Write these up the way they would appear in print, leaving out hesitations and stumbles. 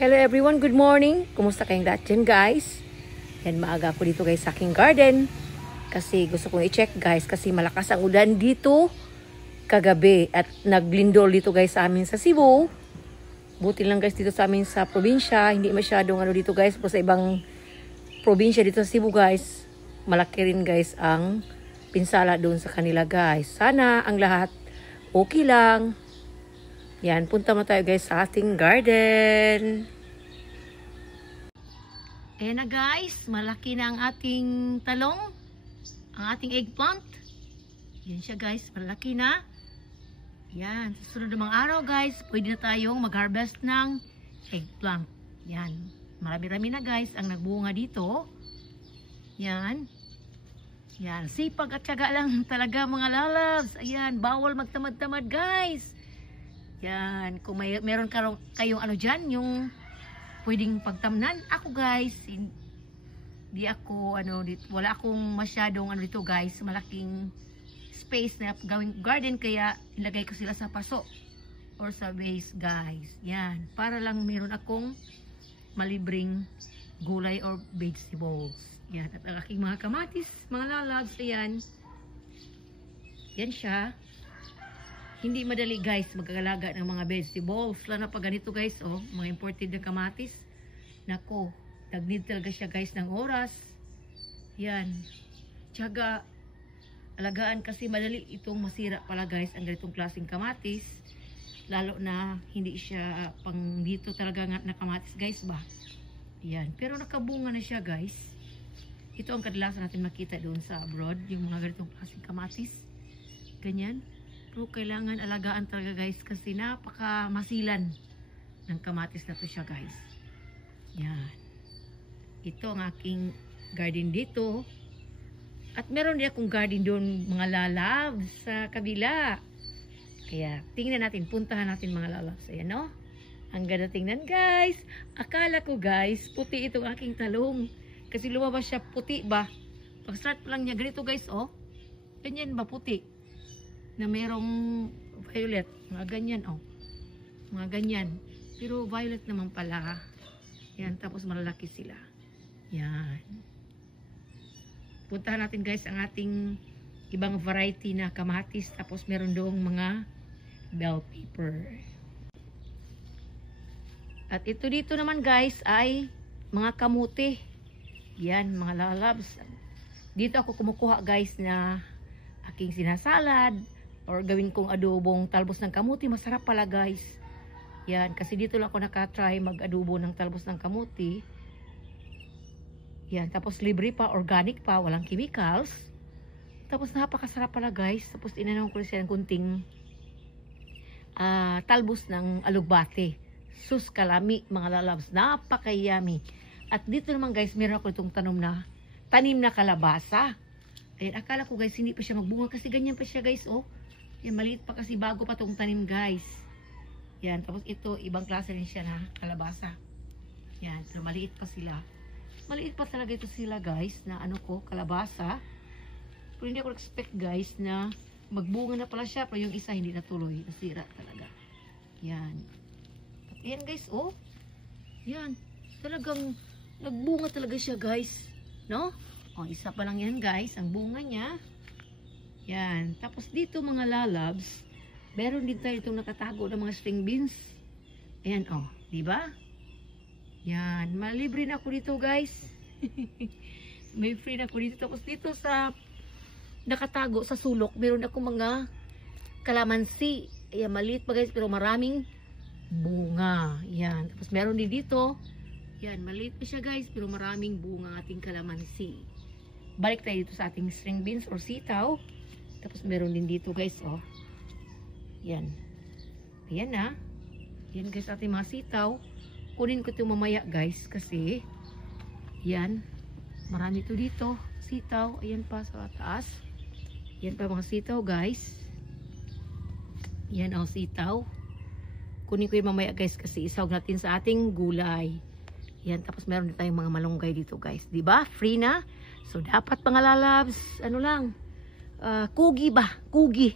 Hello everyone, good morning. Kumusta kayong lahat dyan guys? Yan, maaga ako dito guys sa aking garden. Kasi gusto kong i-check guys kasi malakas ang ulan dito kagabi. At naglindol dito guys sa amin sa Cebu. Buti lang guys dito sa amin sa probinsya. Hindi masyadong ano dito guys. Pero sa ibang probinsya dito sa Cebu guys, malaki rin guys ang pinsala doon sa kanila guys. Sana ang lahat okay lang. Yan, punta mo tayo guys sa ating garden. Ayan na guys, malaki na ang ating talong, ang ating eggplant. Yan siya guys, malaki na. Yan, sa sunod ng mga araw guys, pwede na tayong mag-harvest ng eggplant. Yan, marami-rami na guys ang nagbunga dito. Yan. Yan, sipag at tiyaga lang talaga mga lalabs. Ayan, bawal magtamad-tamad guys. Yan, kung meron kayong ano dyan, yung pwedeng pagtamnan. Ako guys, di ako, wala akong masyadong ano dito guys, malaking space na gawing garden, kaya ilagay ko sila sa paso or sa base guys. Yan, para lang meron akong malibreng gulay or vegetables. Yan, at ang aking mga kamatis, mga lalabs, ayan. Yan siya. Hindi madali guys magkakalaga ng mga vegetables. Lalo na pag ganito guys, oh, mga imported na kamatis. Nako, nag-need talaga siya guys ng oras. Yan. Tiyaga, alagaan kasi madali itong masira pala guys ang ganitong klaseng kamatis. Lalo na hindi siya pang dito talaga na kamatis guys ba. Yan. Pero nakabunga na siya guys. Ito ang kadalasan natin makita doon sa abroad. Yung mga ganitong klaseng kamatis. Ganyan. Pero kailangan alagaan talaga guys kasi napaka masilan ng kamatis na to siya guys. Yan. Ito ang aking garden dito. At meron din akong garden doon mga lalabs sa kabila. Kaya tingnan natin, puntahan natin mga lalabs. Ayan no? Ang ganda tingnan guys. Akala ko guys, puti itong aking talong. Kasi lumabas siya puti ba? Pag start pa lang niya ganito guys oh. Ganyan ba puti? Na merong violet, mga ganyan oh, mga ganyan, pero violet naman pala. Yan, tapos malalaki sila. Yan, puntahan natin guys ang ating ibang variety na kamatis, tapos meron doong mga bell pepper. At ito dito naman guys ay mga kamuti. Yan, mga lalabs. Dito ako kumukuha guys na aking sinasalad or gawin kong adobong talbos ng kamuti. Masarap pala guys. Yan, kasi dito lang ako nakatry mag-adobo ng talbos ng kamuti. Yan, tapos libre pa, organic pa, walang chemicals. Tapos napakasarap pala guys. Tapos inanong ko siya ng kunting talbos ng alugbate. Sus kalami mga lalabs, napaka-yummy. At dito naman guys, meron ako itong tanim na kalabasa. Ayan, akala ko guys hindi pa siya magbunga kasi ganyan pa siya guys oh. Yan, maliit pa kasi bago pa tong tanim guys. Yan, tapos ito, ibang klase rin siya na kalabasa. Yan, pero maliit pa sila. Maliit pa talaga ito sila guys, na kalabasa. Pero hindi ako expect guys na magbunga na pala siya, pero yung isa hindi natuloy. Nasira talaga. Yan. At yan guys, oh. Yan, talagang nagbunga talaga siya guys. No? O, isa pa lang yan guys, ang bunga niya. Yan. Tapos dito mga lalabs, meron din tayo itong nakatago ng mga string beans. Ayan oh, di ba? Yan, malibre na ako dito guys. May free na ako dito. Tapos dito sa nakatago sa sulok, meron ako mga kalamansi. Ayan, maliit pa guys pero maraming bunga. Yan. Tapos meron din dito. Yan, maliit pa siya guys pero maraming bunga ating kalamansi. Balik tayo dito sa ating string beans or sitaw. Tapos meron din dito guys oh. Yan. Ayan na. Yan guys ating mga sitaw. Kunin ko ito mamaya guys kasi yan. Marami ito dito. Sitaw. Ayan pa sa taas. Yan pa mga sitaw guys. Yan oh sitaw. Kunin ko yung mamaya guys kasi isawag natin sa ating gulay. Yan. Tapos meron din tayong mga malunggay dito guys. Diba? Free na. So dapat mga lalabs. Ano lang. Kugi ba? Kugi.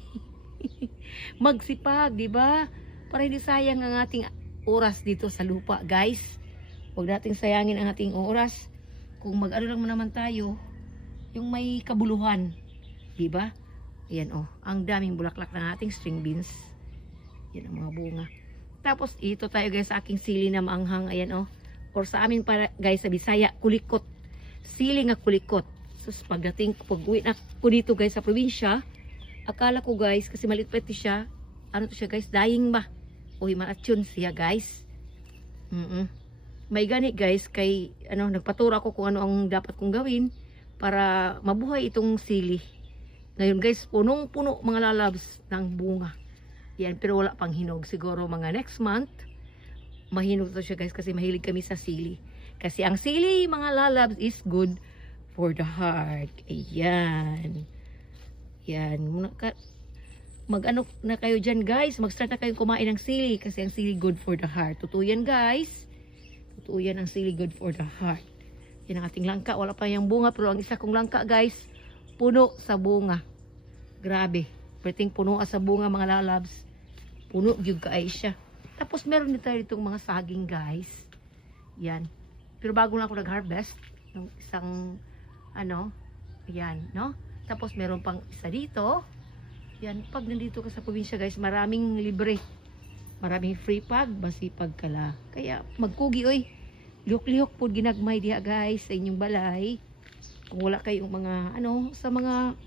Magsipag, di ba? Para hindi sayang ang ating oras dito sa lupa, guys. Huwag nating sayangin ang ating oras. Kung mag-ano lang naman tayo, yung may kabuluhan, di ba? Ayan, oh, ang daming bulaklak ng ating string beans. Yan ang mga bunga. Tapos ito tayo guys sa aking sili na maanghang, ayan, oh. Or sa amin para guys sa Bisaya, kulikot. Sili nga kulikot. So pagdating, pag-uwi na ko dito guys sa probinsya, akala ko guys, kasi maliit pa ito siya, ano to siya guys, dying ba? Uy, maatyon siya guys. May gani guys, kay ano, nagpaturo ako kung ano ang dapat kong gawin para mabuhay itong sili. Ngayon guys, punong-puno mga lalabs ng bunga. Yan, pero wala pang hinog. Siguro mga next month, mahinog to siya guys kasi mahilig kami sa sili. Kasi ang sili, mga lalabs, is good for the heart. Ayan. Yan. Mag-ano na kayo dyan guys. Mag-start na kayong kumain ng sili kasi ang sili good for the heart. Totoo yan guys. Totoo yan ang sili good for the heart. Yan ang ating langka. Wala pa yung bunga pero ang isa kong langka guys, puno sa bunga. Grabe. Perting puno sa bunga mga lalabs. Puno yung kaay siya. Tapos meron din tayo itong mga saging guys. Yan. Pero bago lang ako nag-harvest ng isang ano, yan, no? Tapos meron pang isa dito. Yan, pag nandito ka sa probinsya guys, maraming libre. Maraming free pag, basipag kala. Kaya magkugi oy. Lihok-lihok po ginagmay diha guys sa inyong balay. Kung wala kayong mga ano, sa mga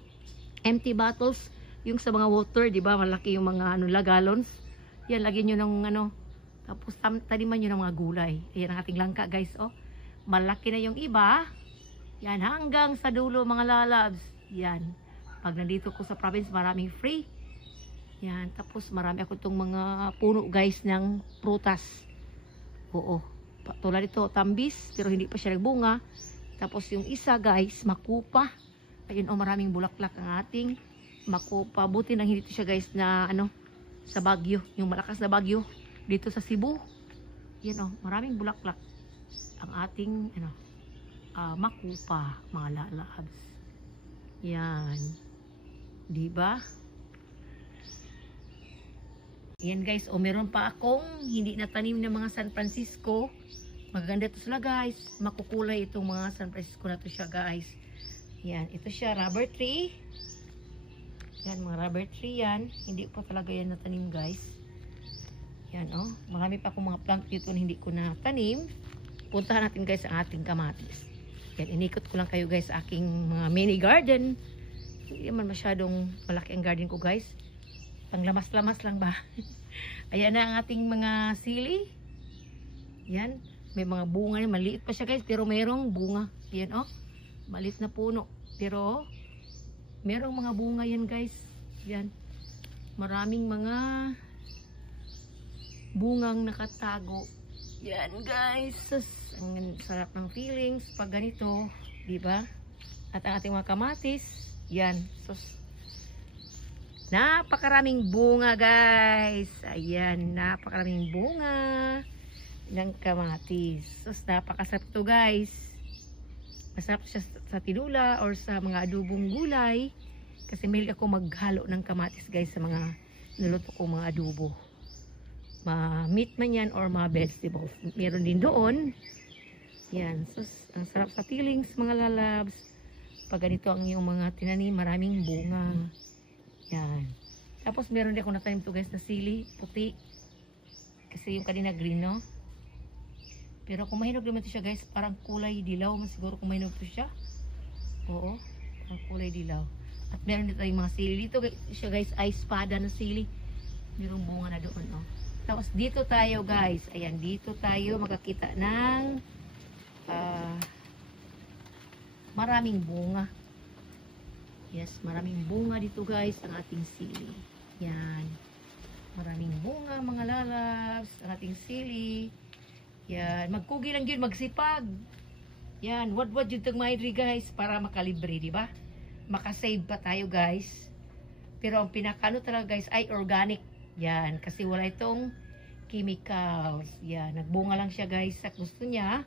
empty bottles, yung sa mga water, di ba? Malaki yung mga ano, gallons. Yan, lagyan nyo ng ano. Tapos taniman nyo ng mga gulay. Ayan ang ating langka guys, oh. Malaki na yung iba. Yan, hanggang sa dulo mga lalabs. Yan. Pag nandito ko sa province, maraming free. Yan, tapos marami ako itong mga puno guys ng prutas. Oo. Tulad ito, tambis, pero hindi pa siya nagbunga. Tapos yung isa guys, makupa. Ayun, oh, maraming bulaklak ang ating makupa. Buti nang hindi siya guys na ano, sa Baguio, yung malakas na Baguio dito sa Cebu. Yan, oh, maraming bulaklak ang ating ano, makupa, mga lalabs. Yan. Diba? Yan guys, o meron pa akong hindi natanim na mga San Francisco. Magaganda ito sila guys. Makukulay itong mga San Francisco na to siya guys. Yan, ito siya rubber tree. Yan, mga rubber tree yan. Hindi po talaga yan natanim guys. Yan, oh. Marami pa akong mga plant dito na hindi ko natanim. Puntahan natin guys ang ating kamatis. Yan, inikot ko lang kayo guys sa aking mga mini garden. Hindi naman masyadong malaki ang garden ko guys. Pang lamas-lamas lang ba? Ayan na ang ating mga sili. Yan, may mga bunga. Maliit pa siya guys, pero mayroong bunga. Yan, oh. Maliit na puno. Pero merong mga bunga yan guys. Yan. Maraming mga bungang nakatago. Yan guys. Ang sarap ng feelings pag ganito, di ba? At ang ating mga kamatis, yan. Napakaraming bunga guys. Ayan, napakaraming bunga ng kamatis. Napakasarap to guys. Masarap siya sa tinula or sa mga adobong gulay. Kasi mahilig ako maghalo ng kamatis guys sa mga niluto ko mga adobo. Ma-meat man yan or ma-vegetables. Meron din doon. Yan. Ang sarap sa feelings mga lalabs. Pag ganito ang iyong mga tinanim, maraming bunga. Yan. Tapos meron din ako natanim to guys na sili, puti. Kasi yung kanina green, no? Pero kung mahinog naman ito siya guys, parang kulay dilaw. Mas siguro kung mahinog ito siya. Oo. Parang kulay dilaw. At meron dito yung mga sili. Dito siya guys ay espada na sili. Merong bunga na doon, no? Tapos dito tayo guys. Ayan, dito tayo makakita ng maraming bunga. Yes, maraming bunga dito guys ang ating sili. Yan. Maraming bunga mga lalabs ang ating sili. Yan. Magkugi lang yun, magsipag. Yan. Wad-wad yun tag maidri guys para makalibre, di ba? Makasave pa tayo guys. Pero ang pinakano talaga guys ay organic. Yan. Kasi wala itong chemicals. Yan. Nagbunga lang siya guys sa gusto niya.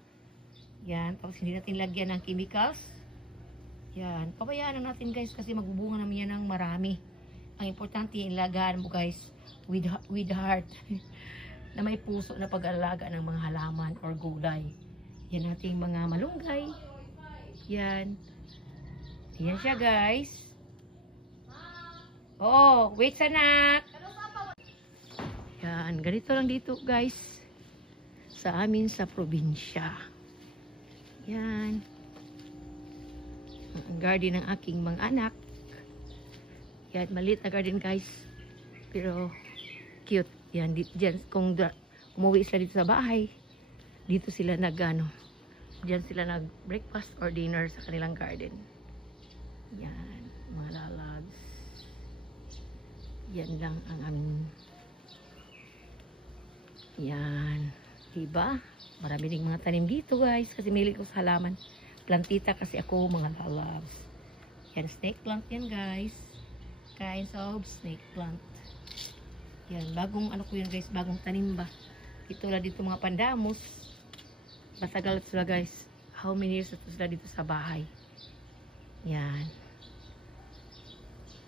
Yan. Tapos hindi natin lagyan ng chemicals. Yan. Pabayaan na natin guys kasi magbubunga naman yan ng marami. Ang importante ilagaan mo guys with heart. na may puso na pag-alaga ng mga halaman or gulay. Yan ating mga malunggay. Yan. Yan siya guys. Oh, wait sanak. Yan, ganito lang dito guys. Sa amin sa probinsya. Yan. Ang garden ng aking mga anak. Yan, maliit na garden guys. Pero cute. Yan, dyan, kung umuwi sila dito sa bahay, dito sila dyan sila nag-breakfast or dinner sa kanilang garden. Yan, mga lalags. Yan lang ang aming. Yan. Diba? Marami ding mga tanim dito guys. Kasi milig ko sa halaman. Plantita kasi ako, mga lalags. Yan, snake plant yan guys. Kinds of snake plant. Yan, bagong ano ko yan guys, bagong tanim ba. Ito lang dito mga pandamos. Matagal sila guys. How many years ito sila dito sa bahay. Yan.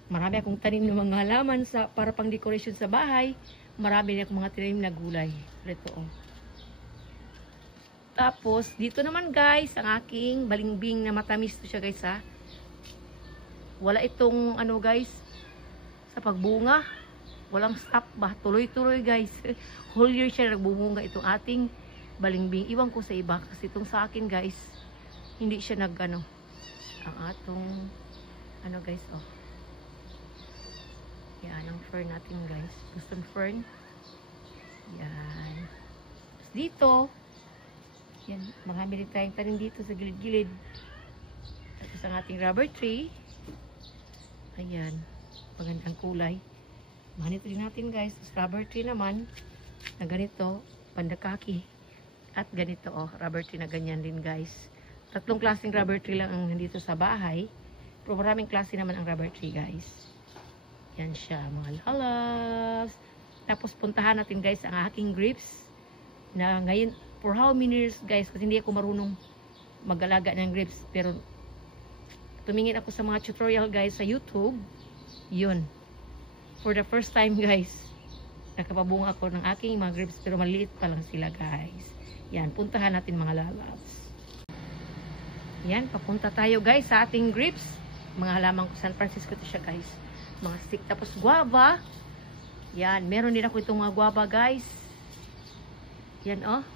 Marami akong tanim ng mga halaman para pang decoration sa bahay. Marami na akong mga tanim na gulay. Ito oh. Tapos, dito naman guys, ang aking balimbing na matamis to siya guys ha. Wala itong ano guys, sa pagbunga. Walang stop ba? Tuloy-tuloy guys. Whole year siya nagbubunga itong ating balimbing. Iwan ko sa iba. Kasi itong sa akin guys, hindi siya ang atong, guys, oh. Yan, ang fern natin guys. Boston fern. Yan. Dito, yan, marami rin tayong tanim dito sa gilid-gilid. Tapos ang ating rubber tree. Ayan, magandang kulay. Manito din natin guys. Tapos rubber tree naman na ganito, pandakaki. At ganito oh, rubber tree na ganyan din guys. 3 klaseng rubber tree lang ang nandito sa bahay. Pero maraming klase naman ang rubber tree guys. Yan siya mga lalas. Tapos puntahan natin guys ang aking grapes. Na ngayon, for how many years guys, kasi hindi ako marunong mag-alaga ng grapes. Pero tumingin ako sa mga tutorial guys sa YouTube. Yun. For the first time guys, nakapabunga ako ng aking mga grapes. Pero maliit pa lang sila guys. Yan, puntahan natin mga lalabs. Yan, papunta tayo guys sa ating grapes. Mga halaman ko San Francisco to siya guys. Mga stick. Tapos guava. Yan, meron din ako itong mga guava guys. Yan oh.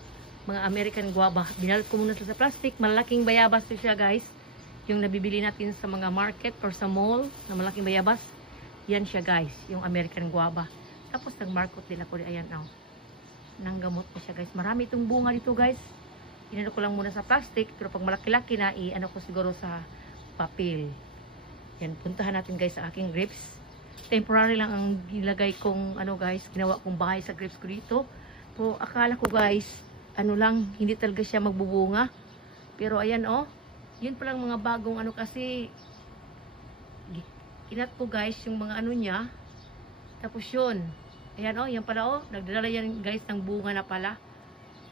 Mga American guava. Binalot ko muna sa plastic. Malaking bayabas to siya guys. Yung nabibili natin sa mga market or sa mall na malaking bayabas. Yan siya guys. Yung American guava. Tapos nag-markot din ako. Ayan oh. Nanggamot ko siya guys. Marami itong bunga dito guys. Inano ko lang muna sa plastic. Pero pag malaki-laki na, i-ano ko siguro sa papel. Yan. Puntahan natin guys sa aking grapes. Temporary lang ang gilagay kong guys. Ginawa kong bahay sa grapes ko dito. Pero akala ko guys, hindi talaga siya magbubunga. Pero ayan oh, yun palang mga bagong kasi, kinat ko guys yung mga niya. Tapos yun, ayan oh, yan pala oh, nagdala yan guys ng bunga na pala.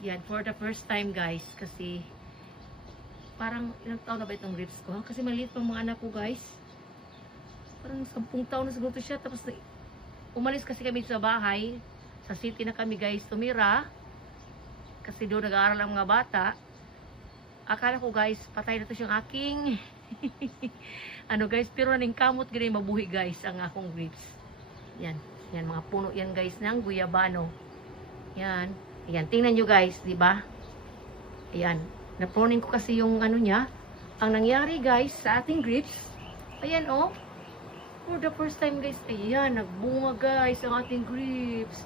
Yan, for the first time guys, kasi, parang ilang taon na ba itong grapes ko? Kasi maliit pa mga anak ko guys. Parang 10 taon na siguro siya. Tapos umalis kasi kami sa bahay. Sa city na kami guys tumira. Kasi doon nag-aaral ang mga bata. Akala ko guys, patay na to siyang aking guys, pero naning kamot gini mabuhi guys ang akong grapes. Yan, yan mga puno yan guys ng guyabano. Yan. Ayan, tingnan nyo guys, di ba? Ayan, na-pruning ko kasi yung niya. Ang nangyari guys sa ating grapes, ayan oh. For the first time guys, ayan, nagbunga guys ang ating grapes.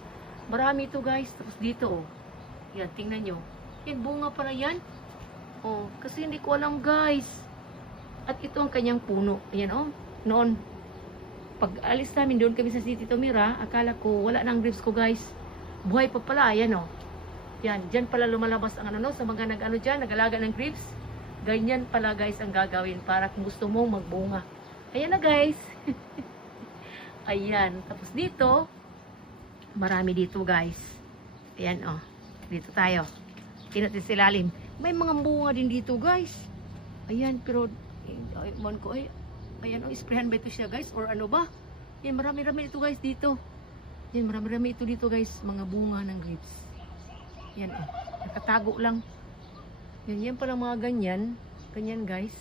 Marami ito guys. Tapos dito oh. Yan, tingnan nyo. Yan, bunga pala yan. Oh, kasi hindi ko alam guys. At ito ang kanyang puno. Ayan oh. Noon, pag alis namin doon kami sa city tumira, akala ko wala nang grapes ko guys. Buhay pa pala. Ayan oh. Yan, dyan pala lumalabas ang sa mga dyan, nag-alaga ng grapes. Ganyan pala guys ang gagawin para kung gusto mo magbunga. Ayan na guys. Ayan. Tapos dito, marami dito guys. Ayan oh. Dito tayo. Tinatin silalim. May mga bunga din dito guys. Ayan. Pero, ayan oh. Isprayan ba ito siya guys? Or ano ba? Ayan. Marami-rami dito guys dito. Yan, marami-rami ito dito guys, mga bunga ng grapes. Yan oh, nakatago lang. Yan pala mga ganyan. Ganyan guys.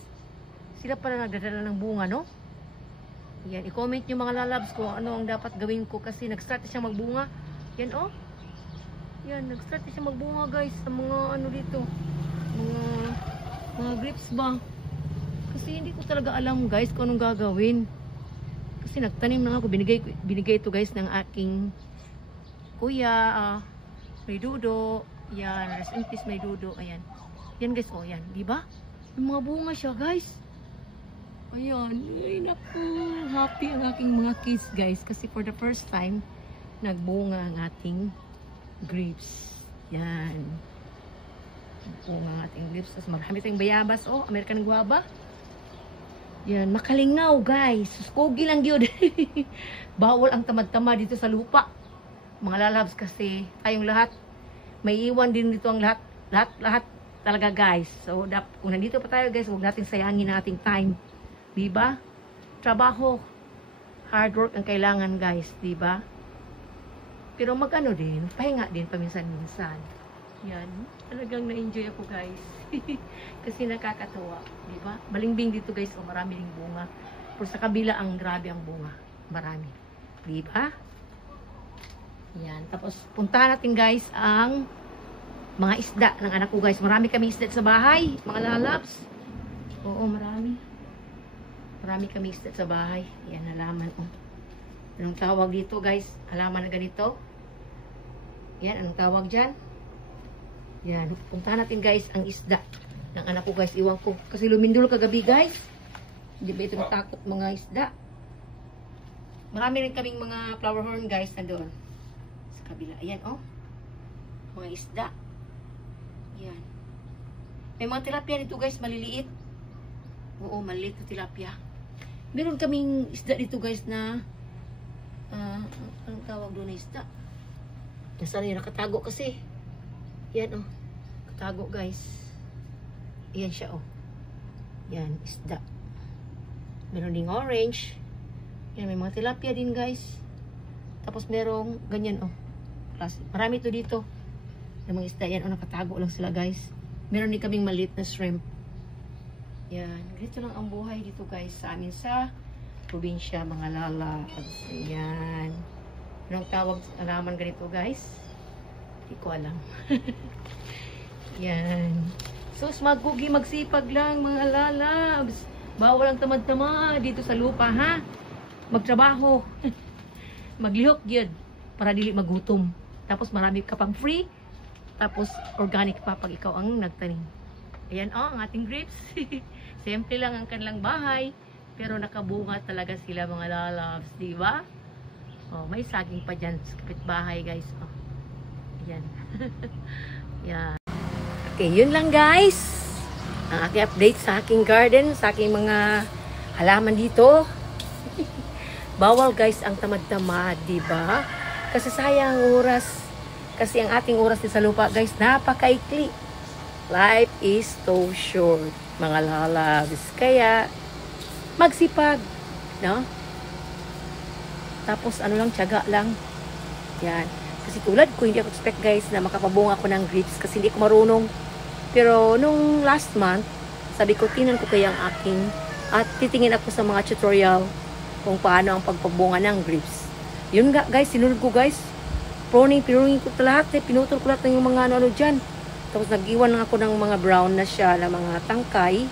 Sila pala nagdadala ng bunga, no? Yan, i-comment nyo mga lalabs kung ano ang dapat gawin ko kasi nag-start siya magbunga. Yan oh. Yan, nag-start siya magbunga guys sa mga ano dito. Mga grapes ba? Kasi hindi ko talaga alam guys kung anong gagawin. Kasi nagtanim na ako, binigay ito guys ng aking kuya, may dudo. Yan, rest in peace may dudo. Ayan. Yan guys, oh yan, di ba? May mga bunga siya guys. Ayan, ay naku, happy ang aking mga kids guys kasi for the first time nagbunga ang ating grapes. Yan. Nagbunga ang ating grapes. Tapos marami tayong bayabas, oh, American guava. Yan, makalingaw guys. Suskogi lang yun. Bawal ang tamad-tamad dito sa lupa. Mga lalabs kasi tayong lahat may iwan din dito ang lahat talaga guys. So kung nandito pa tayo guys, huwag natin sayangin ang ating time. Diba? Trabaho, hard work ang kailangan guys, diba? Pero mag-ano din, pahinga din paminsan-minsan. Yan, talagang na-enjoy ako guys. Kasi nakakatawa, diba? Balimbing dito guys, oh, marami ding bunga. Pero sa kabila ang grabe ang bunga, marami. Diba? Yan, tapos puntahan natin guys ang mga isda ng anak ko guys. Marami kami isda sa bahay, mga lalabs. Oo, marami. Marami kami isda sa bahay. Yan, halaman. Oh. Anong tawag dito guys? Halaman na ganito. Yan, anong tawag dyan? Yan, puntahan natin guys ang isda ng anak ko guys. Iwan ko. Kasi lumindol kagabi guys. Hindi ba ito natakot mga isda? Marami rin kaming mga flower horn guys na doon. Sa kabila. Ayan oh. Mga isda. Yan. May mga tilapia dito guys, maliliit. Oo, maliliit na tilapia. Meron kaming isda dito guys na anong tawag doon na isda? Nasaan yun? Nakatago kasi. Yan oh. Katago guys. Yan siya oh. Yan, isda. Meron ding orange. Yan, may mga tilapia din guys. Tapos merong ganyan oh. Marami to dito. Yung mga isda yan oh, nakatago lang sila guys. Meron din kaming maliit na shrimp. Yan, ganito lang ang buhay dito guys sa amin sa probinsya, mga lalabs. Ayan. Anong tawag alaman ganito guys? Hindi ko alam. Yan. So, maggugi, magsipag lang mga lalabs. Bawal ang tamad-tamad dito sa lupa, ha? Magtrabaho. Maglihok yun para dili magutom. Tapos marami ka pang free. Tapos organic pa pag ikaw ang nagtanim. Ayan oh, ang ating grapes. Simple lang ang kanilang bahay. Pero nakabunga talaga sila mga lalabs, di ba? Oh, may saging pa dyan sa kapitbahay guys. Oh. Ayan. Yan. Okay, yun lang guys. Ang aking update sa aking garden, sa aking mga halaman dito. Bawal guys ang tamad-tamad, di ba? Kasi sayang ang oras. Kasi ang ating oras din sa lupa guys, napakaikli. Life is so short, mga lalabs. Kaya, magsipag, no? Tapos, ano lang, tiyaga lang. Yan. Kasi tulad ko, hindi ako expect guys na makapabunga ako ng grapes kasi hindi ko marunong. Pero, nung last month, sabi ko, tinan ko kaya ang aking, at titingin ako sa mga tutorial kung paano ang pagpabunga ng grapes. Yun nga, guys, sinunod ko guys. Pruning ko lahat, pinutol ko lahat ng mga ano dyan. Tapos nag-iwan lang ako ng mga brown na siya, na mga tangkay.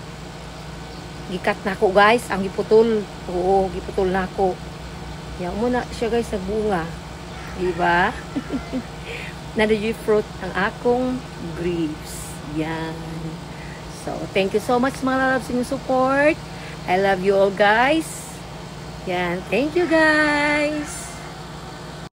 Gikat na ako guys, ang giputol. Oo, giputol na ako. Yan muna siya guys sa bunga. Diba? Nandun fruit ang akong grapes. Yan. So, thank you so much mga lalabs sa inyong support. I love you all guys. Yan. Thank you guys.